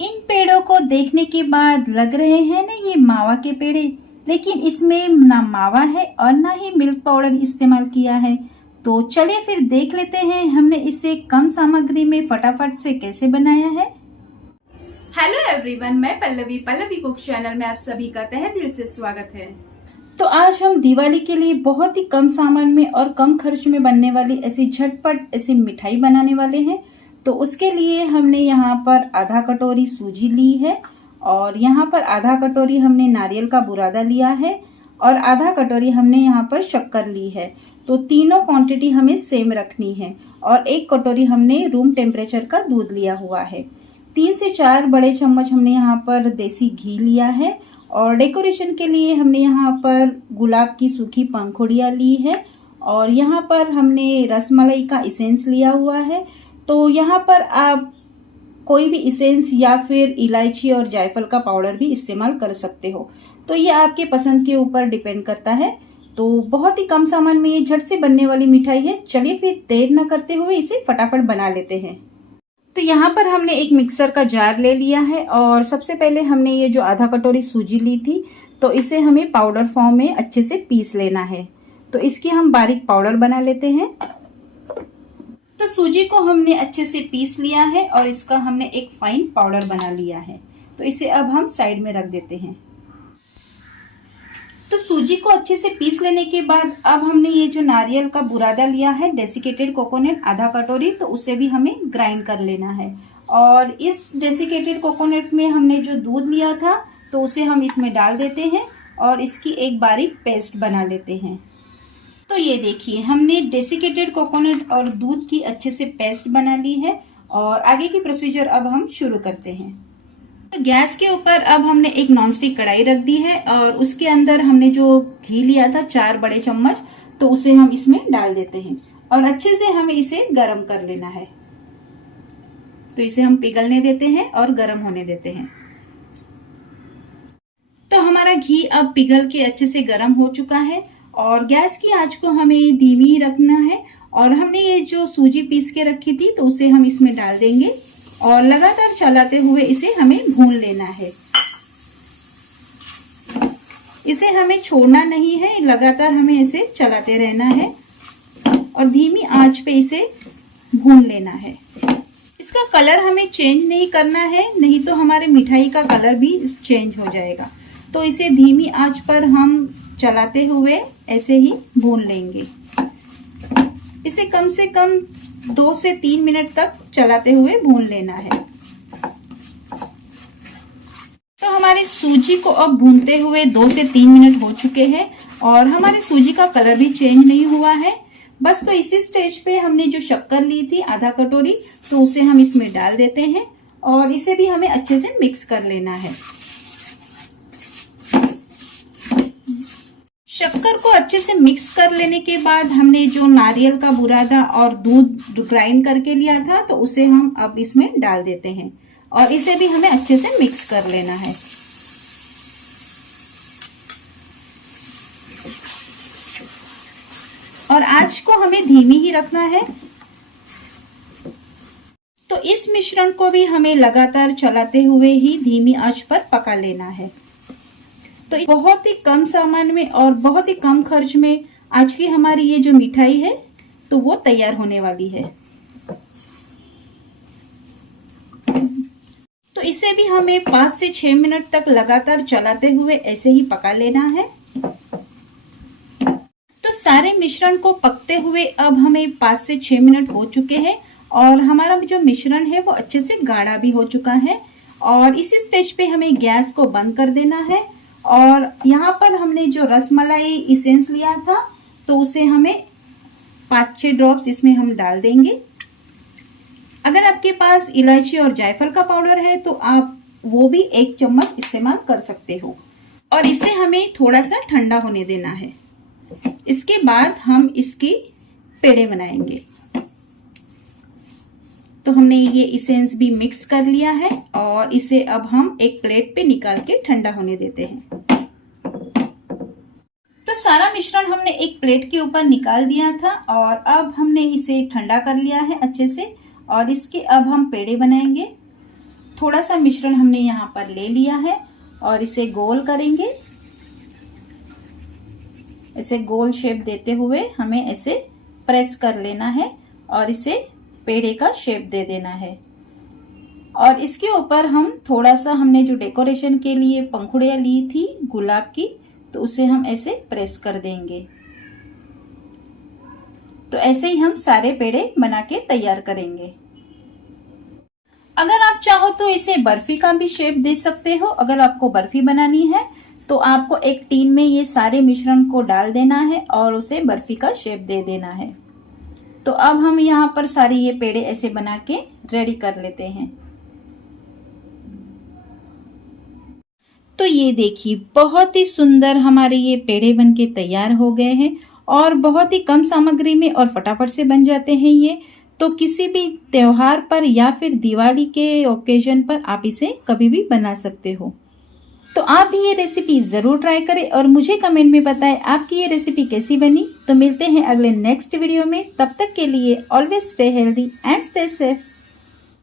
इन पेड़ों को देखने के बाद लग रहे हैं ना ये मावा के पेड़े, लेकिन इसमें ना मावा है और ना ही मिल्क पाउडर इस्तेमाल किया है। तो चलिए फिर देख लेते हैं हमने इसे कम सामग्री में फटाफट से कैसे बनाया है। हेलो एवरीवन, मैं पल्लवी कुक चैनल में आप सभी का तहे दिल से स्वागत है। तो आज हम दिवाली के लिए बहुत ही कम सामान में और कम खर्च में बनने वाली ऐसी झटपट ऐसी मिठाई बनाने वाले हैं। तो उसके लिए हमने यहाँ पर आधा कटोरी सूजी ली है और यहाँ पर आधा कटोरी हमने नारियल का बुरादा लिया है और आधा कटोरी हमने यहाँ पर शक्कर ली है। तो तीनों क्वांटिटी हमें सेम रखनी है और एक कटोरी हमने रूम टेम्परेचर का दूध लिया हुआ है। 3 से 4 बड़े चम्मच हमने यहाँ पर देसी घी लिया है और डेकोरेशन के लिए हमने यहाँ पर गुलाब की सूखी पंखुड़ियाँ ली है और यहाँ पर हमने रसमलाई का इसेंस लिया हुआ है। तो यहाँ पर आप कोई भी इसेंस या फिर इलायची और जायफल का पाउडर भी इस्तेमाल कर सकते हो। तो ये आपके पसंद के ऊपर डिपेंड करता है। तो बहुत ही कम सामान में ये झट से बनने वाली मिठाई है। चलिए फिर देर न करते हुए इसे फटाफट बना लेते हैं। तो यहाँ पर हमने एक मिक्सर का जार ले लिया है और सबसे पहले हमने ये जो आधा कटोरी सूजी ली थी तो इसे हमें पाउडर फॉर्म में अच्छे से पीस लेना है। तो इसकी हम बारीक पाउडर बना लेते हैं। तो सूजी को हमने अच्छे से पीस लिया है और इसका हमने एक फाइन पाउडर बना लिया है। तो इसे अब हम साइड में रख देते हैं। तो सूजी को अच्छे से पीस लेने के बाद अब हमने ये जो नारियल का बुरादा लिया है, डेसिकेटेड कोकोनट आधा कटोरी, तो उसे भी हमें ग्राइंड कर लेना है। और इस डेसिकेटेड कोकोनट में हमने जो दूध लिया था तो उसे हम इसमें डाल देते हैं और इसकी एक बारीक पेस्ट बना लेते हैं। तो ये देखिए हमने डेसिकेटेड कोकोनट और दूध की अच्छे से पेस्ट बना ली है और आगे की प्रोसीजर अब हम शुरू करते हैं। तो गैस के ऊपर अब हमने एक नॉनस्टिक कढ़ाई रख दी है और उसके अंदर हमने जो घी लिया था 4 बड़े चम्मच, तो उसे हम इसमें डाल देते हैं और अच्छे से हमें इसे गरम कर लेना है। तो इसे हम पिघलने देते हैं और गरम होने देते हैं। तो हमारा घी अब पिघल के अच्छे से गरम हो चुका है और गैस की आंच को हमें धीमी ही रखना है। और हमने ये जो सूजी पीस के रखी थी तो उसे हम इसमें डाल देंगे और लगातार चलाते हुए इसे हमें भून लेना है। इसे हमें छोड़ना नहीं है, लगातार हमें इसे चलाते रहना है और धीमी आंच पे इसे भून लेना है। इसका कलर हमें चेंज नहीं करना है, नहीं तो हमारे मिठाई का कलर भी चेंज हो जाएगा। तो इसे धीमी आंच पर हम चलाते हुए ऐसे ही भून लेंगे। इसे कम से कम 2 से 3 मिनट तक चलाते हुए भून लेना है। तो हमारी सूजी को अब भूनते हुए 2 से 3 मिनट हो चुके हैं और हमारी सूजी का कलर भी चेंज नहीं हुआ है। बस तो इसी स्टेज पे हमने जो शक्कर ली थी आधा कटोरी, तो उसे हम इसमें डाल देते हैं और इसे भी हमें अच्छे से मिक्स कर लेना है। शक्कर को अच्छे से मिक्स कर लेने के बाद हमने जो नारियल का बुरादा और दूध ग्राइंड करके लिया था तो उसे हम अब इसमें डाल देते हैं और इसे भी हमें अच्छे से मिक्स कर लेना है। और आंच को हमें धीमी ही रखना है। तो इस मिश्रण को भी हमें लगातार चलाते हुए ही धीमी आंच पर पका लेना है। तो बहुत ही कम सामान में और बहुत ही कम खर्च में आज की हमारी ये जो मिठाई है तो वो तैयार होने वाली है। तो इसे भी हमें 5 से 6 मिनट तक लगातार चलाते हुए ऐसे ही पका लेना है। तो सारे मिश्रण को पकते हुए अब हमें 5 से 6 मिनट हो चुके हैं और हमारा जो मिश्रण है वो अच्छे से गाढ़ा भी हो चुका है। और इसी स्टेज पे हमें गैस को बंद कर देना है और यहाँ पर हमने जो रसमलाई इसेंस लिया था तो उसे हमें 5-6 ड्रॉप्स इसमें हम डाल देंगे। अगर आपके पास इलायची और जायफल का पाउडर है तो आप वो भी 1 चम्मच इस्तेमाल कर सकते हो। और इसे हमें थोड़ा सा ठंडा होने देना है। इसके बाद हम इसकी पेड़े बनाएंगे। तो हमने ये इसेंस भी मिक्स कर लिया है और इसे अब हम एक प्लेट पे निकाल के ठंडा होने देते हैं। तो सारा मिश्रण हमने एक प्लेट के ऊपर निकाल दिया था और अब हमने इसे ठंडा कर लिया है अच्छे से और इसके अब हम पेड़े बनाएंगे। थोड़ा सा मिश्रण हमने यहाँ पर ले लिया है और इसे गोल करेंगे। इसे गोल शेप देते हुए हमें ऐसे प्रेस कर लेना है और इसे पेड़े का शेप दे देना है। और इसके ऊपर हम थोड़ा सा, हमने जो डेकोरेशन के लिए पंखुड़ियाँ ली थी गुलाब की, तो उसे हम ऐसे प्रेस कर देंगे। तो ऐसे ही हम सारे पेड़े बना के तैयार करेंगे। अगर आप चाहो तो इसे बर्फी का भी शेप दे सकते हो। अगर आपको बर्फी बनानी है तो आपको एक टीन में ये सारे मिश्रण को डाल देना है और उसे बर्फी का शेप दे देना है। तो अब हम यहाँ पर सारे ये पेड़े ऐसे बना के रेडी कर लेते हैं। तो ये देखिए, बहुत ही सुंदर हमारे ये पेड़े बनके तैयार हो गए हैं और बहुत ही कम सामग्री में और फटाफट से बन जाते हैं ये। तो किसी भी त्योहार पर या फिर दिवाली के ओकेजन पर आप इसे कभी भी बना सकते हो। तो आप भी ये रेसिपी जरूर ट्राई करें और मुझे कमेंट में बताएं आपकी ये रेसिपी कैसी बनी। तो मिलते हैं अगले नेक्स्ट वीडियो में। तब तक के लिए always stay healthy and stay safe.